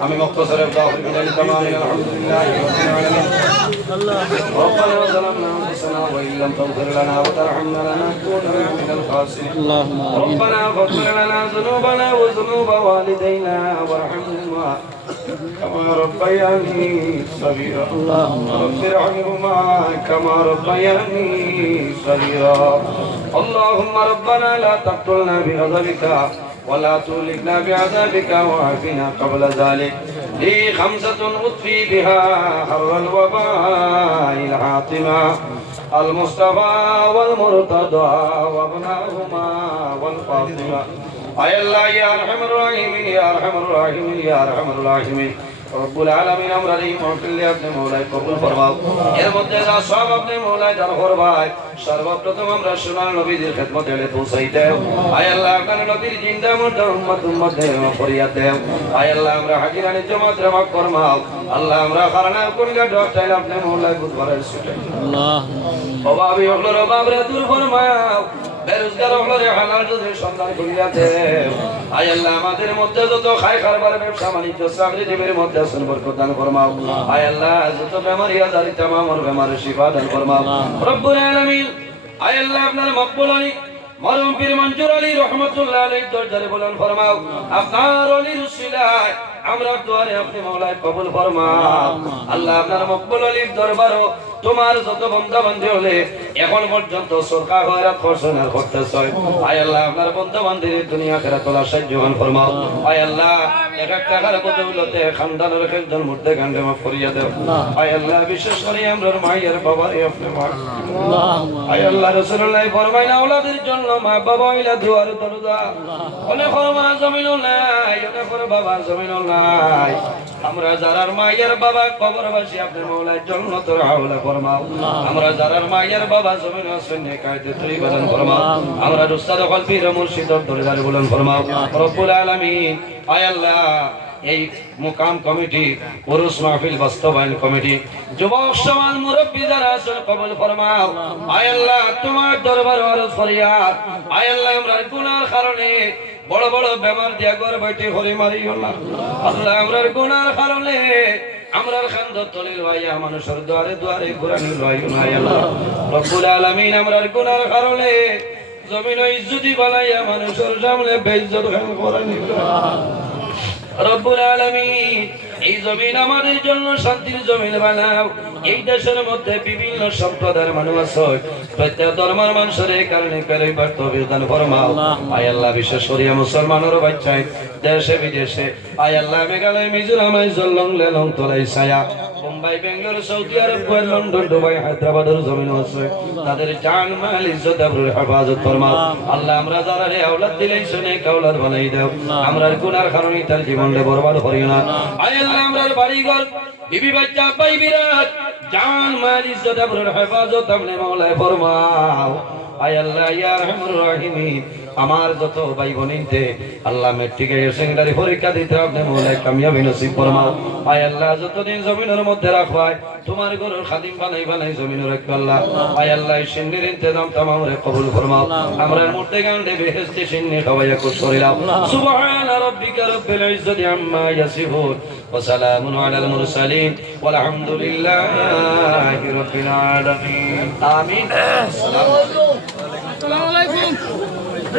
আমি মুক্তসরের দাখিল বিদায় তামাম আলহামদুলিল্লাহ রাব্বিল আলামিন ربنا ظلمنا انفسنا وان لم تغفر لنا وترحمنا لنكونن من الخاسرين اللهم آمين ربنا اغفر لنا ذنوبنا وذنوب والدينا وارحمهما كما ربياني صغيرا اللهم رب ارحمهما كما ربياني صغيرا اللهم ربنا لا تقتلنا بغضبك ولا تهلكنا بعذابك وعافنا قبل ذلك لي خمسة أطفي بها حر الوباء الحاطمة المصطفى والمرتضى وابناهما والفاطمة أي الله يا أرحم الراحمين يا أرحم الراحمين يا أرحم الراحمين রব্বুল আলামিন আমরা এই মাহফিলে আপনি মওলাই কবুল ফরমাও এর মধ্যে যা সব আপনি মওলাই দান ফরমায় সর্বপ্রথম আমরা সোনার নবীজির খেদমতে লে পৌঁছাই দেও আয় আল্লাহ আপনার নবীর জিন্দা মর্দা উম্মত উম্মত দেও ফরিয়া দেও। আয় আল্লাহ আমরা হাজিরানি জামাত রামা ফরমাও। আল্লাহ আমরা কারণা কোন গাড চাইলে আপনি মওলাই গুদবারের সুটে আল্লাহ। অভাবী হলো অভাব রে দূর ফরমাও। বেরোজগার হলোরে হালাল যদি সন্ধান করিয়া দেও আয় আল্লাহ, আমাদের মধ্যে যত খাই খারবার, ব্যবসা, বাণিজ্য, চাকরি জীবের মধ্যে আসন বরকত দান ফরমাও। আয় আল্লাহ, যত বেমারি আজারি তামামর বেমারের শিফা দান ফরমাও। রব্বুল আলামিন আয় আল্লাহ, আপনার মকবুল আলী মরম পীর মঞ্জুর আলী রহমতুল্লাহ আলাইহির দরজারে বলেন ফরমাও। আপনার অলির উসিলায় আমরা দুয়ারে আপনি মাওলায় কবুল ফরমাও। আল্লাহ, আপনার মকবুল আলীর দরবারও তোমার যত বন্ধু বান্ধব হলে এখন পর্যন্ত সরকার হয়রা খরচনা করতেছ। আয় আল্লাহ, আপনার বন্ধ বান্ধবের দুনিয়া খেরা তোলা সাহায্য ফরমাও। আয় আল্লাহ, এক এক টাকার বদৌলতে খানদানের একজন মধ্যে গান্ডে দেব আয় আল্লাহ, বিশেষ করে আমরা মায়ের বাবার আপনি মা। আয় আল্লাহ, রাসূলুল্লাহ ওলাদের জন্য মা বাবা ইলা দুয়ার দরজা। অনেক মা জমিন নাই, অনেক বাবা জমিন নাই। আমরা যারা মায়ের বাবা কবরবাসী, আপনি মৌলার জন্য তোর হাওলা আমরা আমরা এই মুকাম কমিটি পুরুষ মাহফিল বাস্তবায়ন কমিটি। যুবক সমাজ মুরব্বী যারা আছেন, কবুল ফরমাও। আয় আল্লাহ, তোমার দরবার আরজ ফরিয়াদ। আমরা গুনার কারণে বড় বড় বেমার দিয়া বাইতে হরি মারি আল্লাহ। আমরার গুনার কারণে আমরার খান্দ তলিল ভাইয়া মানুষের দুয়ারে দুয়ারে ঘুরানি ভাইও নাই আল্লাহ। রব্বুল আলামিন আমরার গুনার কারণে জমিন ইজ্জতি বানাইয়া মানুষের সামনে বেজ্জত খান করানি রব্বুল আলামিন এই জমিন আমাদের জন্য শান্তির জমিন বানাও। এই দেশের মধ্যে বিভিন্ন সম্প্রদায়ের মানুষ আছে। প্রত্যেক ধর্মের মানুষের এই কারণে করে তবিদান ফরমাও। আয় আল্লাহ বিশেষ করে মুসলমানের বাচ্চায় দেশে বিদেশে। আয় আল্লাহ মেঘালয় মিজোরাম জলং লেলং তলাই ছায়া। Mumbai Bengal Saudi Arab London Dubai হায়দ্রাবাদের জমিন আছে। তাদের জান মাল ইজ্জত আবরুল হেফাজত ফরমাও আল্লাহ। আমরা যারা রে আওলাদ দিলেই শুনে কাওলাদ বানাই দাও। আমরা গুনার কারণে তার জীবনটা বরবাদ করিও না। আয় আল্লাহ আমরার বাড়ি ঘর বিবি বাচ্চা পাই বিরাট। জান মাল ইজ্জত আপনার হেফাজত আপনি মাওলায় ফরমাও। আয় আল্লাহ, ইয়া রহমান। রহিম আমার যত ভাই বোনিতে আল্লাহ মেট্রিকে সেকেন্ডারি পরীক্ষা দিতে আপনি মনে কামিয়াবি নসিব ফরমাও। আয় আল্লাহ, যতদিন জমিনের মধ্যে রাখবাই তোমার ঘরের খাদিম বানাই বানাই জমিন রাখবে আল্লাহ। আয় আল্লাহ সিন্নির ইন্তজাম তামামরে কবুল ফরমাও। আমরা মুর্তে গান্ডে বেহেস্তে সিন্নি খাওয়াইয়া কুশ করিলাম। সুবহান রাব্বিকা রব্বিল ইজ্জতি আম্মা ইয়াসিফুন। ওয়া সালামুন আলাল মুরসালিন। ওয়াল আলহামদুলিল্লাহ لله رب العالمين آمين السلام عليكم